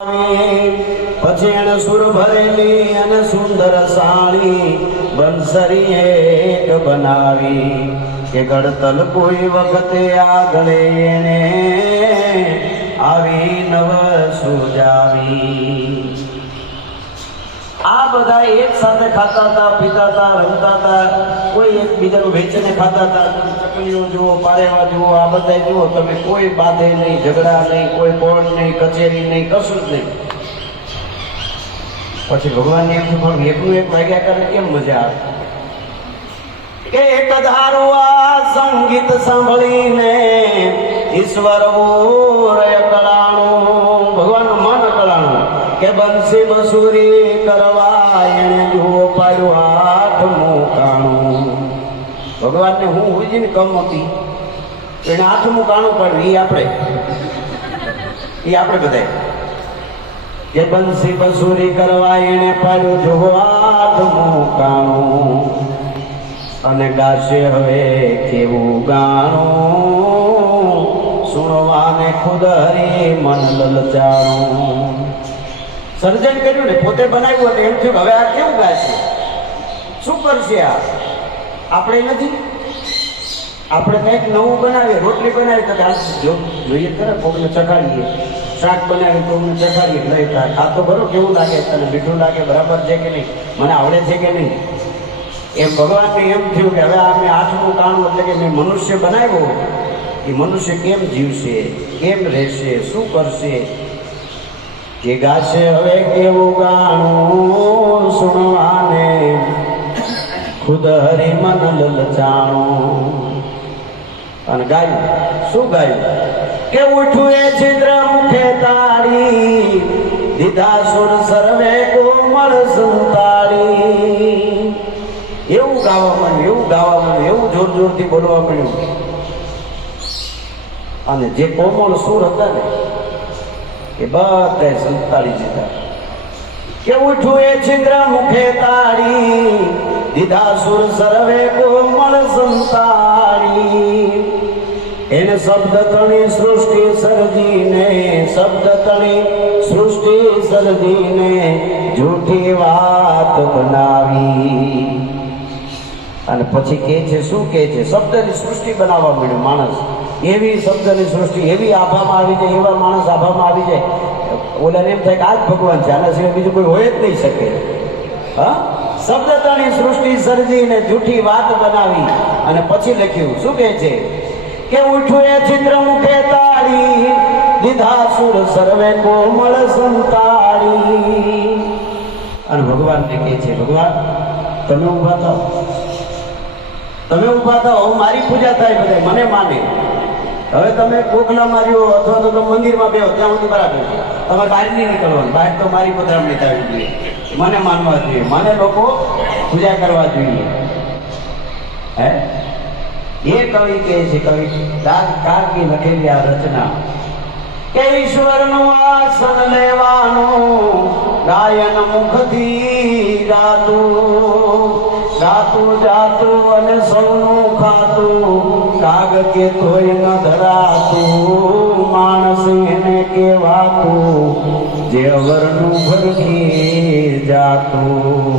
પછી એને સુર ભરેલી અને સુંદર સાણી બંસરી એક બનાવી કે ગળતલ કોઈ વખતે આગળ એને આવી નવ સુજાવી। આ બધા એક સાથે ખાતા હતા, પીતા હતા, રમતા હતા, કોઈ એકબીજાનું વેચીને ખાતા હતા। ચકલીઓ જુઓ, પારેવા જુઓ, આ બધા જુઓ તમે, કોઈ બાધે નહીં, ઝઘડા નહીં, કોઈ કોર્ટ નહીં, કચેરી નહીં, કશું જ નહીં। પછી ભગવાન એમ પણ એકનું એક વાગ્યા કરે કેમ મજા આવે કે એક ધારું આ સંગીત સાંભળીને ઈશ્વર કળાણું, ભગવાનનું મન કળાણું કે બંસી બસુરી કરવા એને જુઓ પાડ્યું આઠમું કાણું। ભગવાનને હું ઉજીને કમ હતી એને આઠમું કાણું પાડ્યું। એ આપણે બધા કે બંસી બસુરી કરવા એને પાડ્યું જુઓ આઠમું કાણું અને ગાશે હવે કેવું ગાણું સુણવાને ખુદ હરી મન લલચાણું। સર્જન કર્યું ને પોતે બનાવ્યું એટલે એમ થયું હવે આ કેવું ગાશે, શું કરશે? આપણે નથી, આપણે કંઈક નવું બનાવીએ, રોટલી બનાવી તો જોઈએ ખરે કોકને ચખાડીએ, શાક બનાવી કોકને ચખાડીએ, લઈ ખાતો બરો કેવું લાગે, તને મીઠું લાગે, બરાબર છે કે નહીં, મને આવડે છે કે નહીં? એમ ભગવાનને એમ થયું કે હવે આ મેં આઠમું કાણું એટલે કે મેં મનુષ્ય બનાવ્યો, એ મનુષ્ય કેમ જીવશે, કેમ રહેશે, શું કરશે? કે ગાશે હવે કેવું ગાણું સુણવાને ખુદ હરી મન લલચાણું। અને ગાયું, શું ગાયું કે ઉઠું એ છિદ્ર મુખે તાળી દીધા સુર સર્વે કોમળ સંતાડી। એવું ગાવા માંડ્યું, એવું ગાવા માંડ્યું, એવું જોર જોરથી બોલવા માંડ્યું। અને જે કોમળ સુર હતા ને એ બધા સંતાડી દીધા કે ઉઠું એ છિદ્ર મુખે તાળી દીધા સુર સર્વે કોમળ સંતાડી। એને શબ્દ તણી સૃષ્ટિ સર્જીને, શબ્દ તણી સૃષ્ટિ સર્જીને જૂઠી વાત બનાવી। અને પછી કે છે, શું કે છે? શબ્દની સૃષ્ટિ બનાવવા મળ્યો માણસ, એવી શબ્દની સૃષ્ટિ, એવી આભામાં આવી જાય, એવા માણસ આભામાં આવી જાય, ઓલાને એમ થાય કે આ જ ભગવાન છે, આના સિવાય બીજું કોઈ હોય જ નહીં શકે। હા, શબ્દ તણી સૃષ્ટિ સર્જીને જૂઠી વાત બનાવી। અને પછી લખ્યું, શું કે છે કે ઉઠું એ છિદ્ર મુખે તાળી દીધા સુર સર્વે કોમળ સંતાડી। અને ભગવાનને કહે છે, ભગવાન તમે ઉભા થાઓ, તમે ઉભા થાઓ, મારી પૂજા થાય, બધા મને માને। હવે તમે કોકલા માર્યો અથવા તો તમે મંદિરમાં બેહો ત્યાં સુધી બરાબર, તમારે બહાર નહીં નીકળવાનું, બહાર તો મારી પધરામણી થવી જોઈએ, મને માનવા જોઈએ, મને લોકો પૂજા કરવા જોઈએ। હે, એ કવિ કહે છે, કવિ કાકી લખેલી આ રચના કે ઈશ્વરનું આસન લેવાનું ગાયન મુખથી ગાતું, ગાતું જાતું અને સૌનું ખાતું, કાગ કે તોય ન ધરાતું, માણસ એને કહેવાતું જે અવરનું ભરખી જાતું।